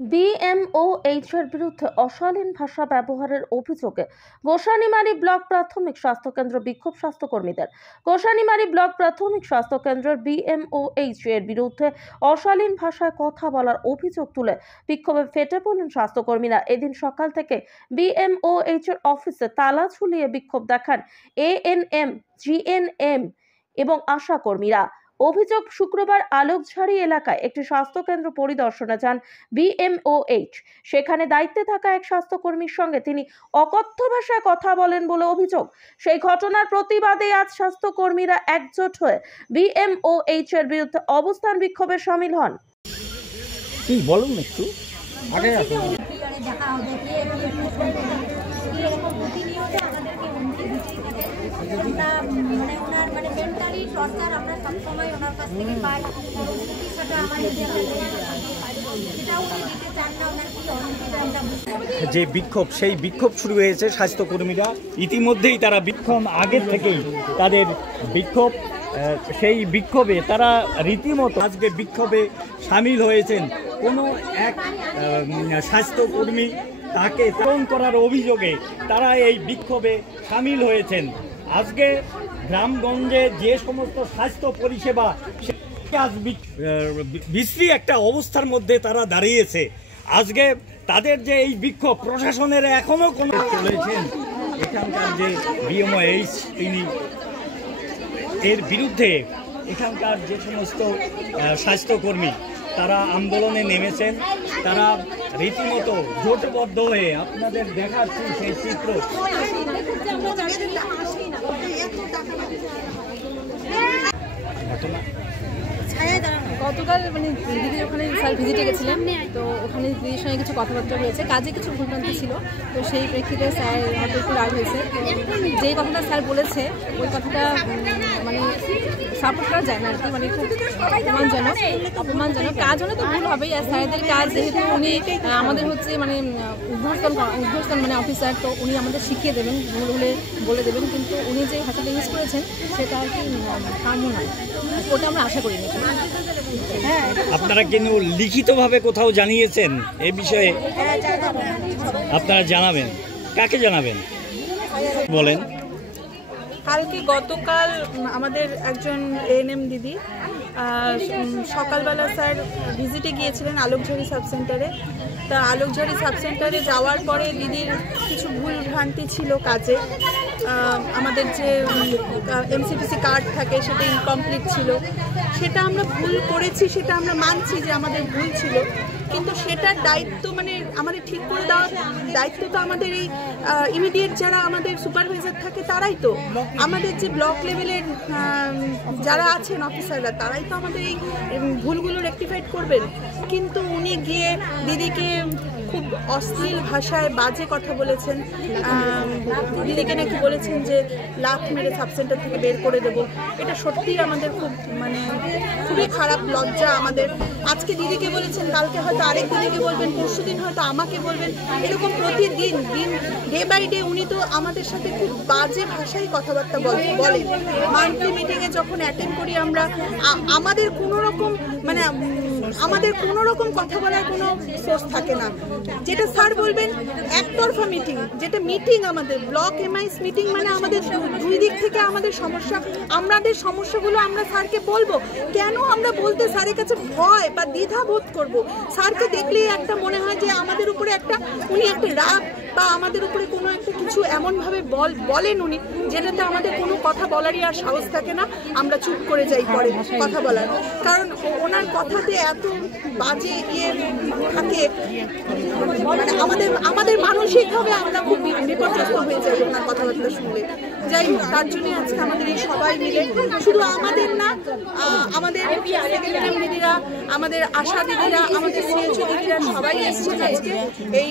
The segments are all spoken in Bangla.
বিএমওএইচ-এর বিরুদ্ধে অশালীন ভাষা ব্যবহারের অভিযোগে গোসানিমারী ব্লক প্রাথমিক স্বাস্থ্যকেন্দ্র বিক্ষোভ স্বাস্থ্যকর্মীদের। গোসানিমারী ব্লক প্রাথমিক স্বাস্থ্যকেন্দ্রের বিএমওএইচ-এর বিরুদ্ধে অশালীন ভাষায় কথা বলার অভিযোগ তুলে বিক্ষোভে ফেটে পড়লেন স্বাস্থ্যকর্মীরা। এদিন সকাল থেকে বিএমওএইচ-এর অফিসে তালা ঝুলিয়ে বিক্ষোভ দেখান এএনএম, জিএনএম এবং আশা কর্মীরা। অভিযোগ, শুক্রবার আলোকঝাড়ি এলাকায় একটি স্বাস্থ্যকেন্দ্র পরিদর্শনে যান বিএমওএইচ। সেখানে দায়িত্বে থাকা এক স্বাস্থ্যকর্মীর সঙ্গে তিনি অকথ্য ভাষায় কথা বলেন বলে অভিযোগ। সেই ঘটনার প্রতিবাদে আজ স্বাস্থ্যকর্মীরা একজোট হয়ে বিএমওএইচ এর বিরুদ্ধে অবস্থান বিক্ষোভে শামিল হন। বলুন একটু আগে যে বিক্ষোভ, সেই বিক্ষোভ শুরু হয়েছে স্বাস্থ্যকর্মীরা ইতিমধ্যেই তারা বিক্ষোভ আগের থেকেই তাদের বিক্ষোভ, সেই বিক্ষোভে তারা রীতিমতো আজকে বিক্ষোভে সামিল হয়েছেন। কোনো এক স্বাস্থ্যকর্মী তাকে তাড়ন করার অভিযোগে তারা এই বিক্ষোভে সামিল হয়েছেন। আজকে গ্রামগঞ্জে যে সমস্ত স্বাস্থ্য পরিষেবা আজ বিশ্রী একটা অবস্থার মধ্যে তারা দাঁড়িয়েছে। আজকে তাদের যে এই বিক্ষোভ, প্রশাসনের এখনো কোনো চলেছেন এখানকার যে বিএমওএইচ, তিনি এর বিরুদ্ধে এখানকার যে সমস্ত স্বাস্থ্যকর্মী তারা আন্দোলনে নেমেছেন। তারা রীতিমতো জোটবদ্ধ হয়ে, আপনাদের দেখাচ্ছি সেই চিত্র। গতকাল দিদির ওখানে স্যার ভিজিটে গেছিলেন, তো ওখানে দিদির সঙ্গে কিছু কথাবার্তা হয়েছে, কাজে কিছু ভুলভ্রান্তি ছিল, তো সেই প্রেক্ষিতে স্যার হয়তো একটু রাগ হয়েছে। যেই কথাটা স্যার বলেছে ওই কথাটা মানে সাপোর্ট করা যায় না আর কি, মানে খুব অপমানজনক। কাজ হলে তো ভুল হবেই, আর স্যারদের কাজ যেহেতু উনি আমাদের হচ্ছে মানে উদ্বোধন মানে অফিসার, তো উনি আমাদের শিখিয়ে দেবেন, ভুল হলে বলে দেবেন, কিন্তু উনি যে ভাষাটা ইউজ করেছেন সেটা আর কি কাম্য নয়, ওটা আমরা আশা করিনি। আপনারা কিন্তু লিখিতভাবে কোথাও জানিয়েছেন এ বিষয়ে? আপনারা জানাবেন, কাকে জানাবেন বলেন? কালকে গতকাল আমাদের একজন এএনএম দিদি সকালবেলা স্যার ভিজিটে গিয়েছিলেন আলোকঝাড়ি সাবসেন্টারে। তা আলোকঝাড়ি সাবসেন্টারে যাওয়ার পরে দিদির কিছু ভুল ভ্রান্তি ছিল কাজে। আমাদের যে এমসিপিসি কার্ড থাকে সেটা ইনকমপ্লিট ছিল, সেটা আমরা ভুল করেছি, সেটা আমরা মানছি যে আমাদের ভুল ছিল, কিন্তু সেটার দায়িত্ব মানে আমাদের ঠিক করে দেওয়ার দায়িত্ব তো আমাদের এই ইমিডিয়েট যারা আমাদের সুপারভাইজার থাকে তারাই তো, আমাদের যে ব্লক লেভেলের যারা আছেন অফিসাররা তারাই তো আমাদের এই ভুলগুলো রেকটিফাইড করবেন। কিন্তু উনি গিয়ে দিদিকে খুব অশ্লীল ভাষায় বাজে কথা বলেছেন। দিদিকে নাকি বলেছেন যে লাথ মেরে সাবসেন্টার থেকে বের করে দেব। এটা সত্যিই আমাদের খুব মানে খুবই খারাপ, লজ্জা আমাদের। আজকে দিদিকে বলেছেন, কালকে হয়তো আরেক দিদিকে বলবেন, পরশু দিন হয়তো আমাকে বলবেন, এরকম প্রতিদিন ডে বাই ডে উনি তো আমাদের সাথে খুব বাজে ভাষায় কথাবার্তা বলেন। মান্থলি মিটিংয়ে যখন অ্যাটেন্ড করি আমরা, আমাদের কোনো রকম মানে আমাদের কোনো রকম কথা বলার কোনো সোর্স থাকে না। যেটা স্যার বলবেন একতরফা মিটিং, যেটা মিটিং আমাদের ব্লক এমআইএস মিটিং, মানে আমাদের দুই দিক থেকে আমাদের সমস্যা, আমাদের সমস্যাগুলো আমরা স্যারকে বলবো। কেন আমরা বলতে স্যারের কাছে ভয় বা দ্বিধা বোধ করব? স্যারকে দেখলেই একটা মনে হয় যে আমাদের উপরে একটা উনি একটা রাগ বা আমাদের উপরে কোনো একটা কিছু এমনভাবে বলেন উনি, যেটাতে আমাদের কোনো কথা বলারই আর সাহস থাকে না, আমরা চুপ করে যাই পরে কথা বলার। কারণ ওনার কথাতে এত বাজে থাকে, মানে আমাদের মানসিকভাবে আমরা খুব বিপর্যস্ত হয়ে যাই ওনার কথাবার্তা শুনলে। যাই হোক, তার জন্য আজকে আমাদের এই সবাই মিলে, শুধু আমাদের না, আমাদের সেক্রেটারি দিদিরা, আমাদের আশা দিদিরা, আমাদের সিএইচও দিদিরা সবাই এসেছেন আজকে এই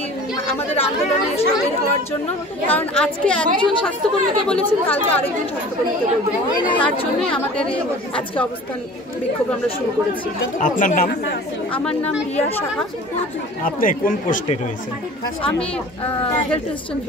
আমাদের আন্দোলনে সামিল হওয়ার জন্য। কারণ আজকে একজন স্বাস্থ্যকর্মীকে বলেছেন, কালকে আরেকজন স্বাস্থ্যকর্মীকে বলবেন, তার জন্যই আমাদের এই আজকে অবস্থান বিক্ষোভ আমরা শুরু করেছি। আপনার নাম? আমার নাম রিয়া সাহা। আপনি কোন পোস্টে রয়েছেন? আমি হেলথ অ্যাসিস্ট্যান্ট।